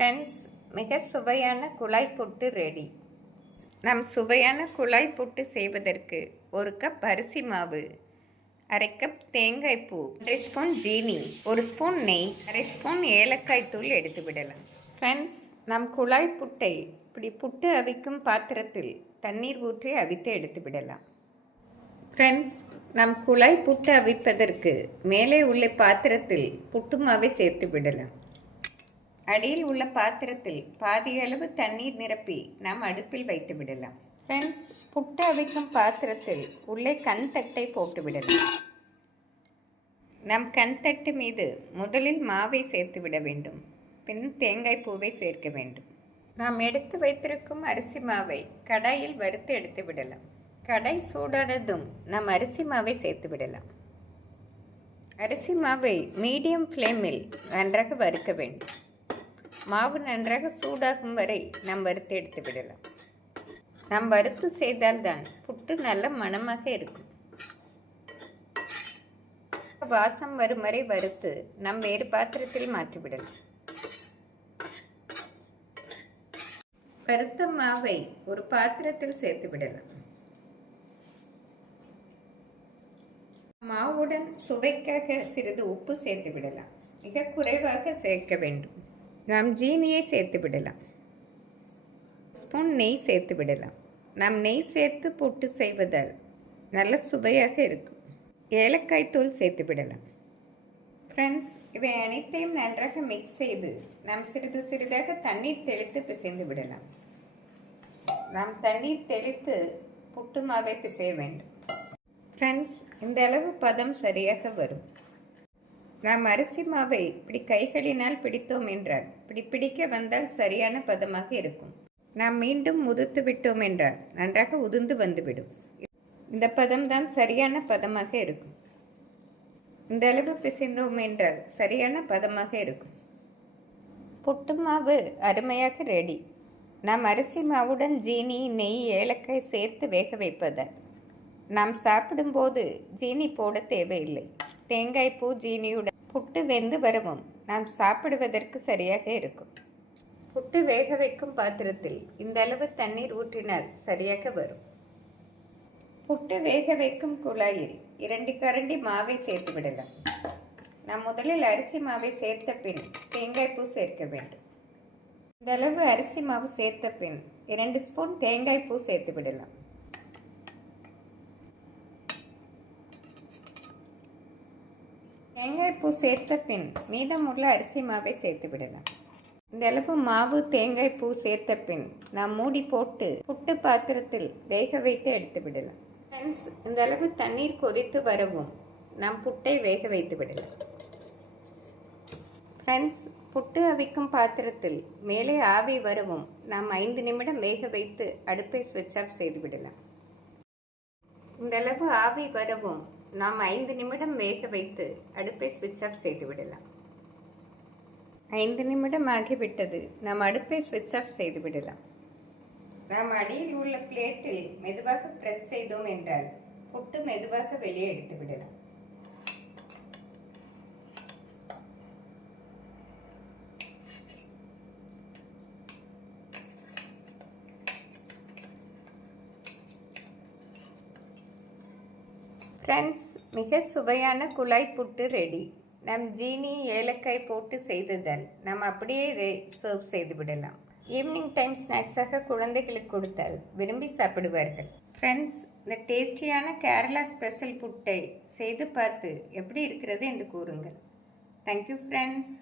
Friends, மிக சுவையான குழாய் புட்டு ரெடி. நம் சுவையான குழாய் புட்டு செய்வதற்கு 1 கப் அரிசி மாவு, 1/2 கப் தேங்காய் பூ, 1 ஸ்பூன் ஜீனி, 1 ஸ்பூன் நெய், 1/2 ஸ்பூன் ஏலக்காய் தூள் எடுத்து விடலாம். ஃப்ரெண்ட்ஸ், நம் குழாய் புட்டை இப்படி புட்டு அவிக்கும் பாத்திரத்தில் தண்ணீர் ஊற்றி அவித்து எடுத்து விடலாம். ஃப்ரெண்ட்ஸ், நம் குழாய் புட்டு அவிப்பதற்கு மேலே உள்ள பாத்திரத்தில் புட்டு மாவை சேர்த்து விடலாம். அடியில் உள்ள பாத்திரத்தில் பாதி அளவு தண்ணீர் நிரப்பி நாம் அடுப்பில் வைத்து விடலாம். ஃப்ரெண்ட்ஸ், புட்டு அவிக்கும் பாத்திரத்தில் உள்ளே கண் தட்டை போட்டு விடலாம். நம் கண் தட்டு மீது முதலில் மாவை சேர்த்து விட வேண்டும். பின் தேங்காய் பூவை சேர்க்க வேண்டும். நாம் எடுத்து வைத்திருக்கும் அரிசி மாவை கடாயில் வறுத்து எடுத்து விடலாம். கடாய் சூடானதும் நாம் அரிசி மாவை சேர்த்து விடலாம். அரிசி மாவை மீடியம் ஃப்ளேமில் நன்றாக வறுக்க வேண்டும். மாவு நன்றாக சூடாகும் வரை நாம் வறுத்து எடுத்து விடலாம். நாம் வறுத்து செய்தால்தான் புட்டு நல்ல மணமாக இருக்கும். வாசம் வரும் வரை வறுத்து நாம் வேறு பாத்திரத்தில் மாற்றிவிடலாம். வறுத்த மாவை ஒரு பாத்திரத்தில் சேர்த்து விடலாம். மாவுடன் சுவைக்காக சிறிது உப்பு சேர்த்து விடலாம். மிக குறைவாக சேர்க்க வேண்டும். நாம் ஜீனியை சேர்த்து விடலாம். ஸ்பூன் நெய் சேர்த்து விடலாம். நாம் நெய் சேர்த்து புட்டு செய்வதால் நல்ல சுவையாக இருக்கும். ஏலக்காய் தூள் சேர்த்து விடலாம். ஃப்ரெண்ட்ஸ், இவை அனைத்தையும் நன்றாக மிக்ஸ் செய்து நாம் சிறிது சிறிதாக தண்ணீர் தெளித்து பிசைந்து விடலாம். நாம் தண்ணீர் தெளித்து புட்டு மாவை பிசைய வேண்டும். ஃப்ரெண்ட்ஸ், இந்த அளவு பதம் சரியாக வரும். நாம் அரிசி மாவை இப்படி கைகளினால் பிடித்தோம் என்றால் இப்படி பிடிக்க வந்தால் சரியான பதமாக இருக்கும். நாம் மீண்டும் உதுத்து விட்டோம் என்றால் நன்றாக உதிர்ந்து வந்துவிடும். இந்த பதம்தான் சரியான பதமாக இருக்கும். இந்த அளவு பிசைந்தோம் என்றால் சரியான பதமாக இருக்கும். புட்டு மாவு அருமையாக ரெடி. நாம் அரிசி மாவுடன் ஜீனி, நெய், ஏலக்காய் சேர்த்து வேக வைப்பதால் நாம் சாப்பிடும்போது ஜீனி போட தேவையில்லை. தேங்காய் பூ ஜீனியுடன் புட்டு வெந்து வரவும் நாம் சாப்பிடுவதற்கு சரியாக இருக்கும். புட்டு வேக வைக்கும் பாத்திரத்தில் இந்த அளவு தண்ணீர் ஊற்றினால் சரியாக வரும். புட்டு வேக வைக்கும் குழாயில் 2 கரண்டி மாவை சேர்த்து விடலாம். நாம் முதலில் அரிசி மாவை சேர்த்த பின் தேங்காய் பூ சேர்க்க வேண்டும். இந்த அளவு அரிசி மாவு சேர்த்த பின் 2 ஸ்பூன் தேங்காய் பூ சேர்த்து விடலாம். தேங்காய் பூ சேர்த்த பின் மீதமுள்ள அரிசி மாவை சேர்த்து விடலாம். இந்த அளவு மாவு, தேங்காய் பூ சேர்த்த பின் நாம் மூடி போட்டு புட்டு பாத்திரத்தில் வேக வைத்து எடுத்து விடலாம். ஃப்ரெண்ட்ஸ், இந்த அளவு தண்ணீர் கொதித்து வரவும் நாம் புட்டை வேக வைத்து விடலாம். ஃப்ரெண்ட்ஸ், புட்டு அவிக்கும் பாத்திரத்தில் மேலே ஆவி வரவும் நாம் 5 நிமிடம் வேக வைத்து அடுப்பை ஸ்விட்ச் ஆஃப் செய்து விடலாம். இந்த அளவு ஆவி வரவும் நாம் 5 நிமிடம் வேக வைத்து அடுப்பை ஸ்விட்ச் ஆஃப் செய்து விடலாம். 5 நிமிடம் ஆகிவிட்டது. நாம் அடுப்பை ஸ்விட்ச் ஆஃப் செய்து விடலாம். நாம் அடியில் உள்ள பிளேட்டில் மெதுவாக பிரஸ் செய்தோம் என்றால் புட்டு மெதுவாக வெளியே எடுத்து விடலாம். ஃப்ரெண்ட்ஸ், மிக சுவையான குழாய் புட்டு ரெடி. நம் ஜீனி, ஏலக்காய் போட்டு செய்ததால் நாம் அப்படியே இதை சர்வ் செய்து விடலாம். ஈவினிங் டைம் ஸ்நாக்ஸாக குழந்தைகளுக்கு கொடுத்தால் விரும்பி சாப்பிடுவார்கள். ஃப்ரெண்ட்ஸ், இந்த டேஸ்டியான கேரளா ஸ்பெஷல் புட்டை செய்து பார்த்து எப்படி இருக்கிறது என்று கூறுங்கள். Thank you friends.